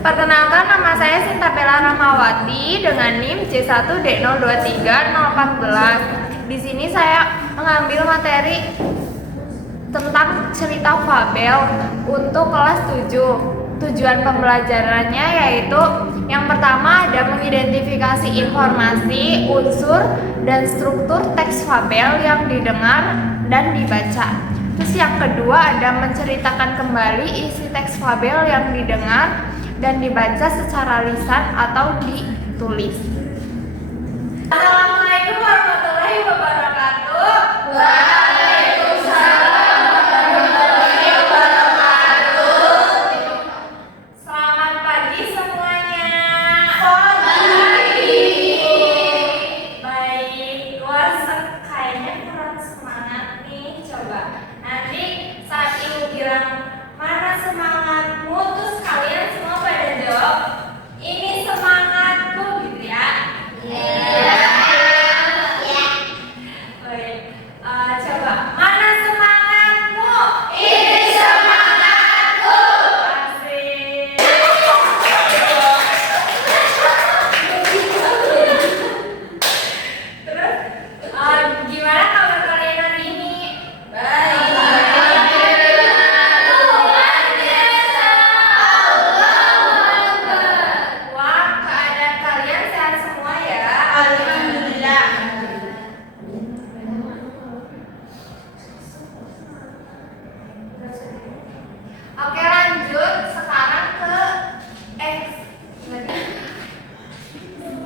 Perkenalkan, nama saya Sinta Bella Ramawati dengan NIM C1D023014. Di sini saya mengambil materi tentang cerita fabel untuk kelas 7. Tujuan pembelajarannya yaitu yang pertama ada mengidentifikasi informasi, unsur, dan struktur teks fabel yang didengar dan dibaca. Terus yang kedua ada menceritakan kembali isi teks fabel yang didengar dan dibaca secara lisan atau ditulis. Assalamualaikum warahmatullahi wabarakatuh. Waalaikumsalam warahmatullahi wabarakatuh. Selamat pagi semuanya. Selamat pagi. Baik, kelas kayaknya kurang semangat nih. Coba nanti saat ibu bilang mana semangatmu, terus kalian semua pada jawab ini semangatku gitu ya. Iya. Baik. Coba mana semangatmu? Ini semangatku. Asik. Terus gimana kabar kalian hari ini? Baik. Wah, keadaan kalian sehat semua ya? Alhamdulillah. Oke, lanjut sekarang ke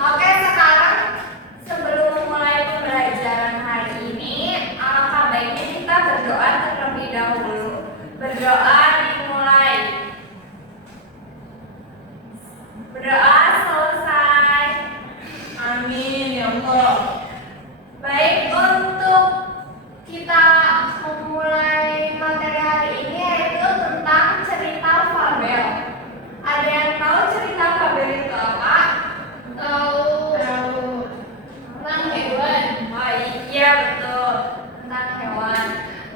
Oke, sekarang sebelum memulai pembelajaran hari ini, alangkah baiknya kita berdoa terlebih dahulu. Berdoa dimulai. Berdoa selesai. Amin ya Allah. Baik, untuk kita memulai materi hari ini yaitu tentang cerita fabel. Ada yang tahu cerita fabel itu apa? Tahu. Tentang hewan. Oh iya betul, tentang hewan.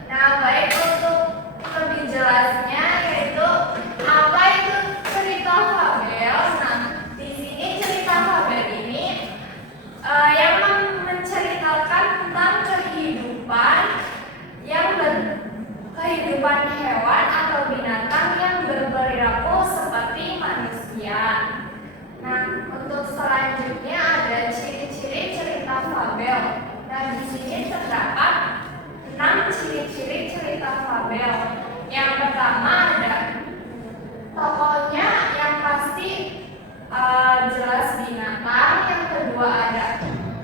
Nah, baik, untuk lebih jelasnya yaitu apa itu cerita fabel. Nah, di sini cerita fabel ini yang menceritakan tentang kehidupan hewan atau binatang yang berperilaku seperti manusia. Nah, untuk selanjutnya ada ciri-ciri cerita fabel. Nah, di sini terdapat 6 ciri-ciri cerita fabel. Yang pertama ada tokohnya yang pasti jelas binatang. Yang kedua ada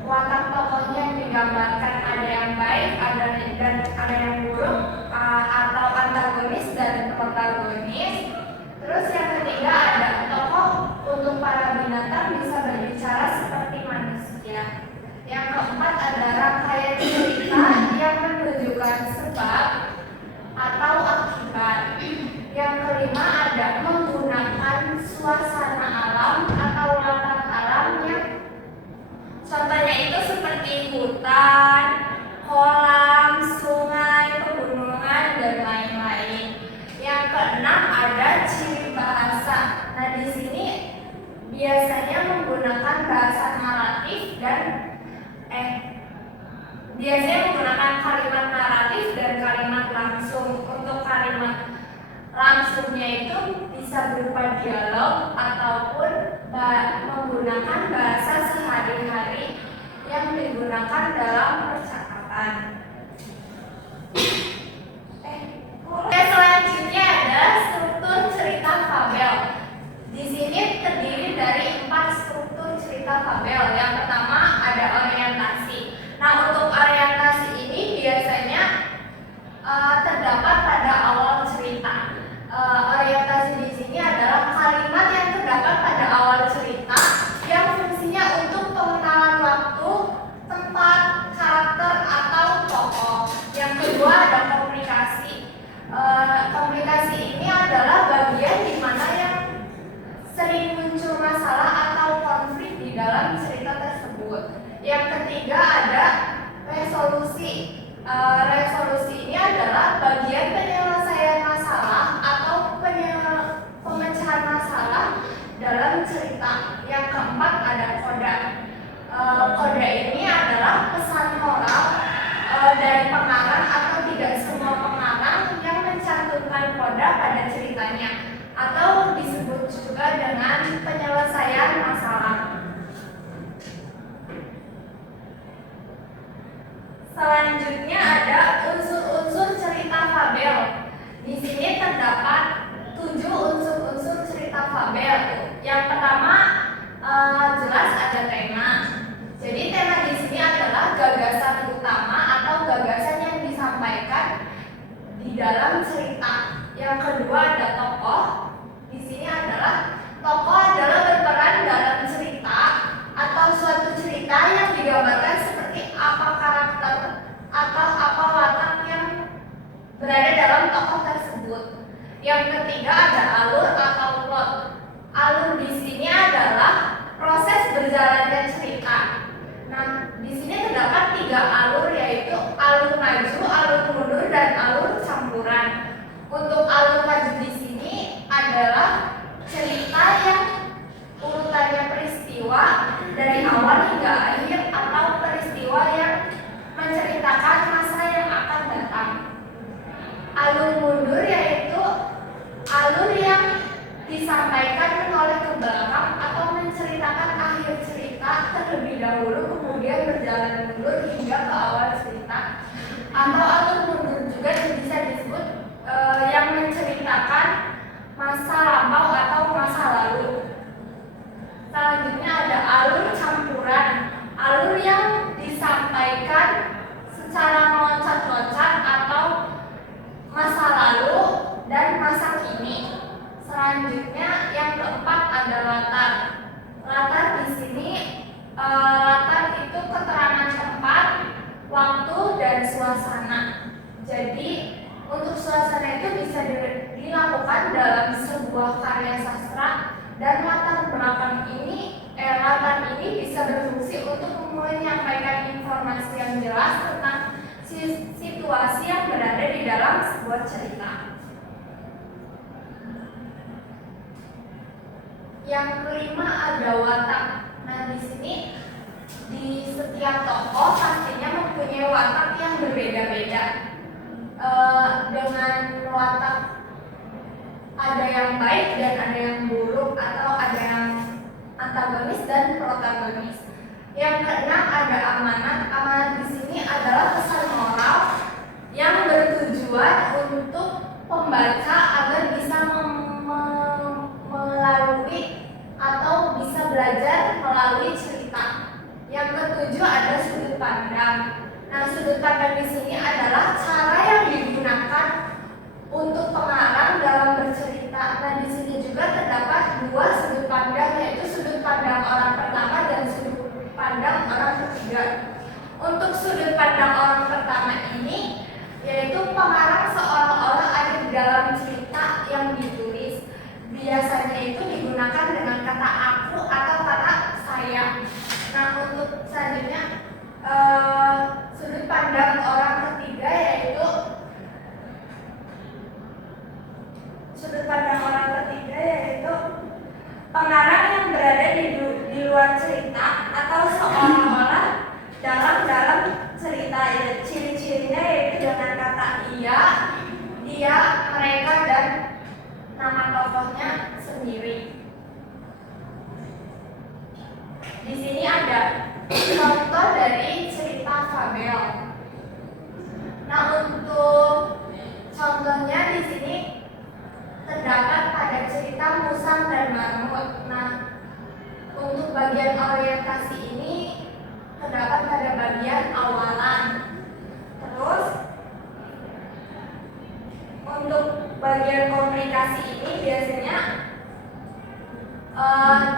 watak tokohnya yang digambarkan, ada yang baik, ada yang buruk, atau antagonis dan protagonis. Terus yang ketiga ada tokoh untuk para binatang bisa berbicara seperti manusia. Yang keempat ada rangkaian cerita yang menunjukkan sebab atau akibat. Yang kelima ada menggunakan suasana alam atau latar alam yang contohnya itu seperti hutan, kolam, sungai, pegunungan, dan lain-lain. Yang keenam ada ciri bahasa. Nah, di sini biasanya menggunakan bahasa naratif dan biasanya menggunakan kalimat naratif dan kalimat langsung. Untuk kalimat langsungnya itu bisa berupa dialog ataupun menggunakan bahasa sehari-hari yang digunakan dalam percakapan. Selanjutnya ada struktur cerita fabel. Di sini terdiri dari 4 struktur cerita fabel. Yang pertama ada orientasi. Nah, untuk orientasi ini biasanya terdapat pada awal cerita. Orientasi di sini adalah kalimat yang terdapat pada awal cerita yang fungsinya untuk pengenalan waktu, tempat, karakter, atau tokoh. Yang kedua ada komunikasi. Komunikasi ini adalah bagian di mana yang sering muncul masalah atau konflik di dalam cerita tersebut. Yang ketiga ada resolusi. Resolusi ini adalah bagian penyelesaian masalah atau pemecahan masalah juga dengan penyelesaian masalah. Selanjutnya ada unsur-unsur cerita fabel. Di sini terdapat 7 unsur-unsur cerita fabel. Yang pertama jelas ada tema. Jadi tema di sini adalah gagasan utama atau gagasan yang disampaikan di dalam cerita. Yang kedua ada tokoh. Di sini adalah tokoh adalah berperan dalam cerita atau suatu cerita yang digambarkan seperti apa karakter atau apa watak yang berada dalam tokoh tersebut. Yang ketiga ada alur atau plot. Alur di sini adalah proses berjalannya cerita. Nah, di sini terdapat 3 alur, yaitu alur maju, alur mundur, dan alur campuran. Untuk alur maju di sini adalah cerita yang urutannya peristiwa dari awal hingga akhir atau peristiwa yang menceritakan masa yang akan datang. Alur mundur yaitu alur yang disampaikan oleh ke belakang atau menceritakan akhir cerita terlebih dahulu kemudian berjalan mundur hingga ke awal cerita. Atau alur mundur juga bisa disebut yang menceritakan masa lampau atau masa lalu. Selanjutnya ada alur campuran. Alur yang disampaikan secara loncat-loncat atau masa lalu dan masa kini. Selanjutnya yang keempat ada latar. Latar di sini latar itu keterangan tempat, waktu, dan suasana. Jadi untuk suasana itu bisa dilakukan dalam sebuah karya sastra, dan latar ini bisa berfungsi untuk menyampaikan informasi yang jelas tentang situasi yang berada di dalam sebuah cerita. Yang kelima ada watak. Nah, di sini di setiap tokoh pastinya mempunyai watak yang berbeda-beda. Dengan watak ada yang baik dan ada yang buruk, atau ada yang antagonis dan protagonis. Yang keenam ada amanat. Amanat di sini adalah pesan moral yang bertujuan untuk pembaca agar bisa melalui atau bisa belajar melalui cerita. Yang ketujuh ada sudut pandang. Nah, sudut pandang di sini adalah cara yang digunakan untuk pengarang dalam bercerita. Nah, di sini juga terdapat 2 sudut pandang, yaitu sudut pandang orang pertama dan sudut pandang orang ketiga. Untuk sudut pandang orang pertama ini, yaitu pengarang seolah-olah ada di dalam cerita yang ditulis. Biasanya itu digunakan dengan kata aku atau kata saya. Nah, untuk selanjutnya sudut pandang orang ketiga yaitu pengarang yang berada di luar cerita atau seolah-olah dalam cerita. Ciri-cirinya yaitu dengan kata ia, dia, mereka, dan nama tokohnya sendiri. Di sini ada contoh dari cerita fabel. Nah, untuk contohnya di sini terdapat pada cerita Musang dan Marmut. Nah, untuk bagian orientasi ini terdapat pada bagian awalan. Terus untuk bagian komunikasi ini biasanya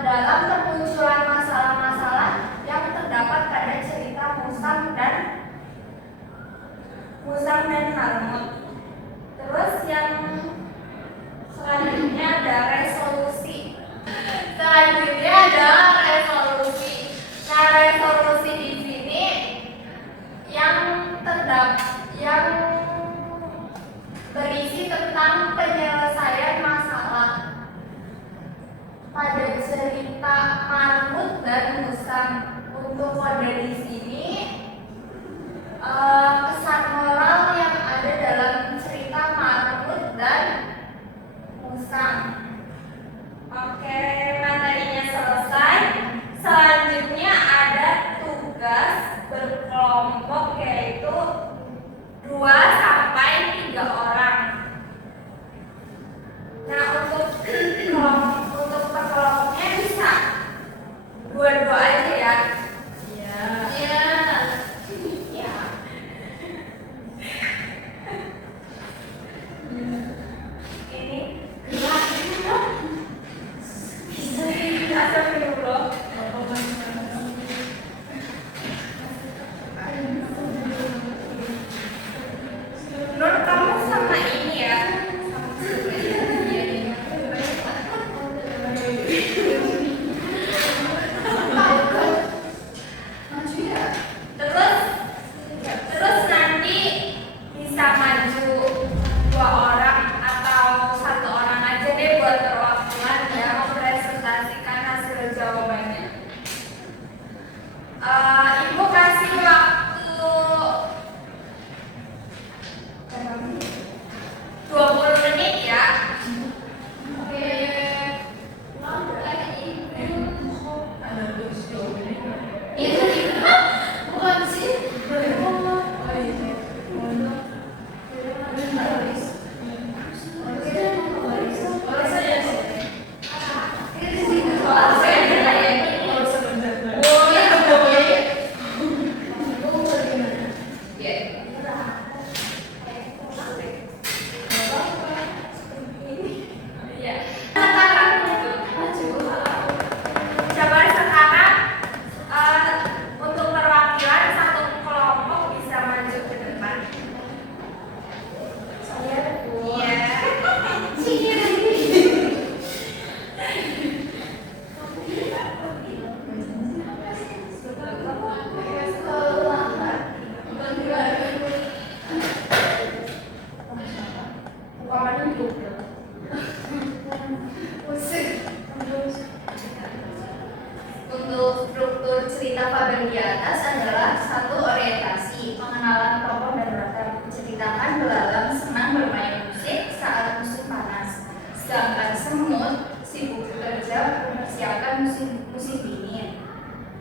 dalam kemunculan masalah-masalah yang terdapat pada cerita Musang dan Marmut. Terus yang selanjutnya ada resolusi. Selanjutnya adalah resolusi. Nah, resolusi di sini yang berisi tentang penyelesaian masalah. Pada cerita Marmut dan Musang, untuk kode di sini kesan moral yang ada dalam cerita Marmut dan Musang. Oke, materinya selesai. Selanjutnya ada tugas berkelompok, yaitu 2 sampai 3 orang. Nah, untuk perkelompoknya bisa dua-dua aja ya. Iya. Iya. Iya. Ini Nur, kamu sama ini ya. Terus nanti bisa maju 2 orang atau 1 orang aja deh buat perwakilan ya, mempresentasikan hasil jawabannya. Ibu kasih waktu 20 menit ya. Oke. Bukan sih. Coba sekarang untuk perwakilan satu kelompok bisa maju ke depan. Iya. Untuk struktur cerita fabel di atas adalah 1. Orientasi, pengenalan tokoh dan latar. Ceritakan belalang senang bermain musik saat musim panas, sedangkan semut sibuk bekerja mempersiapkan musim dingin.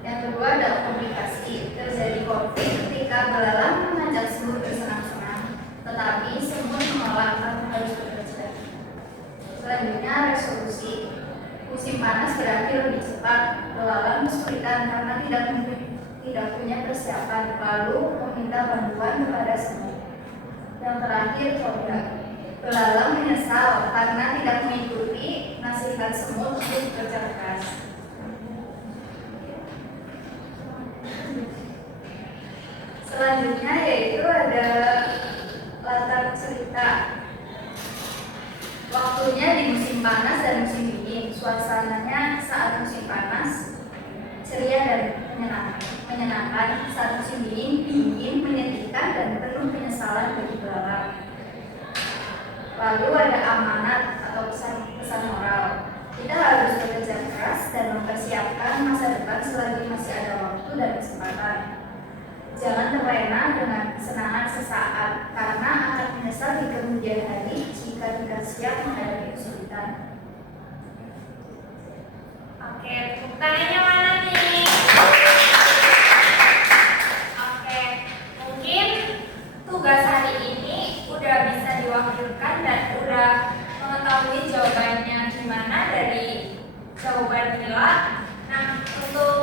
Yang kedua adalah komunikasi, terjadi konflik ketika belalang mengajak semut bersenang-senang, tetapi semut menolak karena harus bekerja. Selanjutnya resolusi, musim panas berakhir lebih cepat, belalang kesulitan karena tidak punya persiapan, lalu meminta bantuan kepada semut. Yang terakhir coba, belalang menyesal karena tidak mengikuti nasihat semut untuk bekerja keras. Selanjutnya yaitu ada latar cerita. Waktunya di musim panas dan musim dingin. Suasananya saat musim panas ceria dan menyenangkan. Saat musim dingin, menyedihkan dan penuh penyesalan bagi belalang. Lalu ada amanat atau pesan moral. Kita harus bekerja keras dan mempersiapkan masa depan selagi masih ada waktu dan kesempatan. Jangan terlena dengan kesenangan sesaat, karena akan menyesal di kemudian hari jika tidak siap menghadapi kesulitan. Oke, tepuk tangannya mana nih? Oke, mungkin tugas hari ini udah bisa diwakilkan dan udah mengetahui jawabannya gimana dari jawaban Mila. Nah, untuk